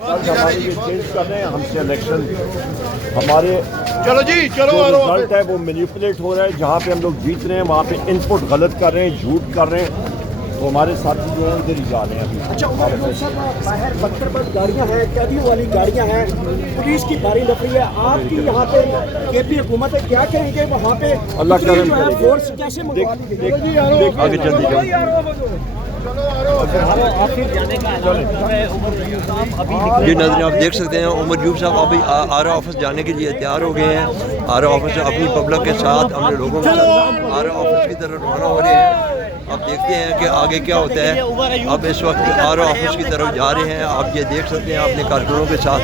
हमारे ये चेंज कर रहे हैं हमसे इलेक्शन हमारे चलो जी चलो रिजल्ट है वो मैनिपुलेट हो रहा है। जहाँ पे हम लोग जीत रहे हैं वहाँ पे इनपुट गलत कर रहे हैं, झूठ कर रहे हैं। तो हमारे साथी जो है इधर ही जा रहे हैं अभी। अच्छा उमर साहब, बाहर बख्तर गाड़ियाँ हैं, कैदियों वाली गाड़ियाँ हैं, पुलिस की भारी नफरी है। आपकी यहाँ पे केपी हुकूमत है, क्या कहेंगे वहाँ पे अल्लाह करम जो है करेगा। फोर्स कैसे मंगवा दी गई? आगे जल्दी जी नाज़रीन, आप देख सकते हैं उमर यूब साहब अभी आर ऑफिस जाने के लिए तैयार हो गए हैं। आर ऑफिस अपनी पब्लिक के साथ, अपने लोगों के साथ आर ऑफिस की तरफ रवाना हो रहे हैं। आप देखते हैं कि आगे क्या होता है। अब इस वक्त आर ऑफिस की तरफ जा रहे हैं। आप ये देख सकते हैं अपने कारकुनों के साथ,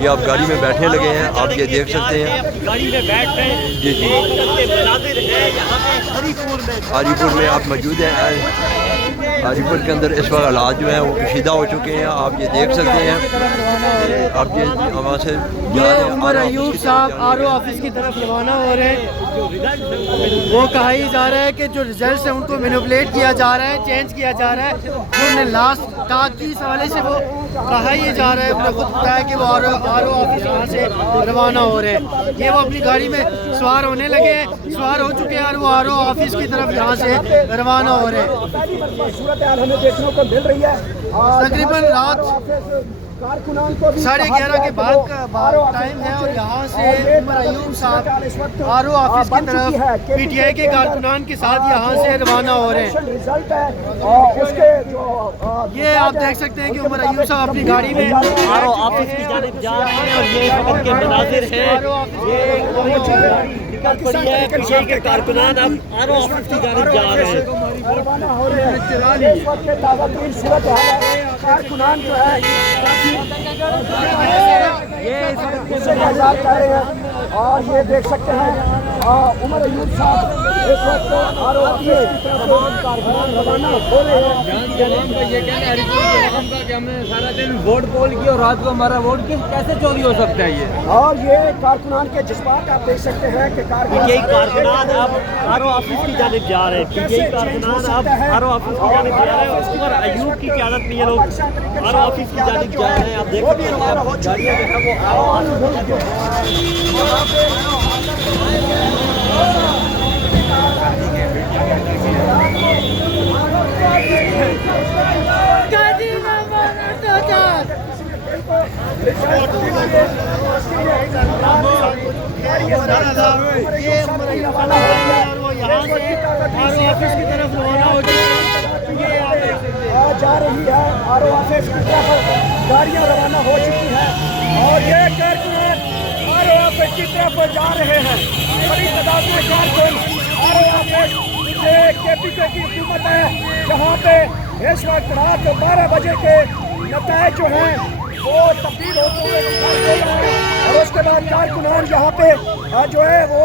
ये आप गाड़ी में बैठने लगे हैं। आप ये देख सकते हैं गाड़ी में बैठ रहे हैं। जी जी हाजीपुर में आप मौजूद हैं। हाजीपुर के अंदर इस वक्त हालात जो हैं वो कशीदा हो चुके हैं। आप ये देख सकते हैं। आप ये वहाँ से जा रहे हैं। उमर अयूब साहब आर ओ ऑफिस की तरफ रवाना हो रहे हैं। वो कहा ही जा रहा है कि जो रिजल्ट है उनको मैनिपुलेट किया जा रहा है, चेंज किया जा रहा है। उन्होंने लास्ट टाक की इस हवाले से वो कहा ही जा रहा है, उन्होंने खुद बताया कि वो आर ओ ऑफिस वहाँ से रवाना हो रहे हैं। ये वो अपनी गाड़ी में सवार होने लगे हैं, सवार हो चुके हैं और वो आर ओ ऑफिस की तरफ यहाँ से रवाना हो रहे हैं। सूरत हाल हमें देखने को मिल रही है। तकरीबन रात 11:30 के बाद का टाइम है और यहाँ से उमर अयूब साहब आर ओ ऑफिस की तरफ पीटीआई के कारकुनान के साथ यहाँ से रवाना हो रहे हैं। रिजल्ट है और उसके जो ये आप देख सकते हैं कि उमर अयूब साहब अपनी गाड़ी में आर ओ ऑफिस की जानिब जा रहे हैं और ये वक्त के मनाजिर हैं। ये निकल पड़ी है पीटीआई के कारकुनान अब आर ओ ऑफिस की जानिब जा रहे हैं। रवाना हो रहे हैं। इस वक्त के ताज़ा तरीन सूरत हाल है। कारकुनान जो है ये इस बाजार कर रहे हैं और ये देख सकते हैं उमर अयूब साहब इस वक्त आर ओ ऑफिस की तरफ कारकुनान रवाना हो रहे हैं। ये कहना है कि हमने सारा दिन वोट पोल की और रात को हमारा वोट कैसे चोरी हो सकता है ये। और ये कारकुनान के जज्बात आप देख सकते हैं कि पीटीआई कारकुनान अब आर ओ ऑफिस की जानिब जा रहे हैं। पीटीआई कारकुनान अब आर ओ ऑफिस की जानिब जा रहे हैं और उमर अयूब की क़यादत में ये लोग आर ओ ऑफिस की जानिब जा रहे हैं। आप देख सकते हैं गाड़ियाँ जो है वो आर ओ ऑफिस की तरफ रवाना हो जा रही है। आर ओ ऑफिस की तरफ गाड़ियाँ रवाना हो चुकी हैं और ये कारकुनान आर ओ ऑफिस की तरफ जा रहे हैं। बड़ी तादाद में कारकुन आर ओ ऑफिस ये केपी की हुकूमत है जहाँ पे इस वक्त रात 12 बजे के नताए जो हैं वो तब्दील होते हुए दिखाई दे रहे हैं और उसके बाद कारकुनान यहाँ पे जो है वो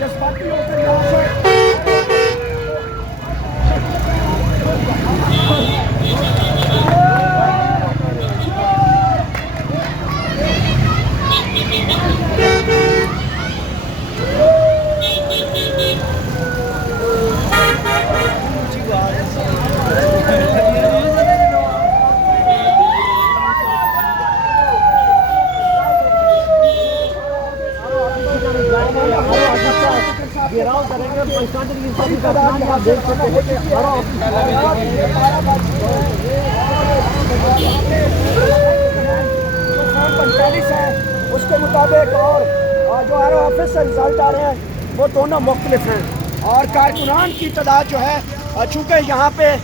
जज्बाती होकर यहाँ से घेराव करेंगे। देख सकते हैं कि 45 है उसके मुताबिक और जो आर ओ ऑफिस से रिजल्ट आ रहे हैं वो दोनों मुख्तलिफ हैं और कारकुनान की तादाद जो है चूँकि यहाँ पे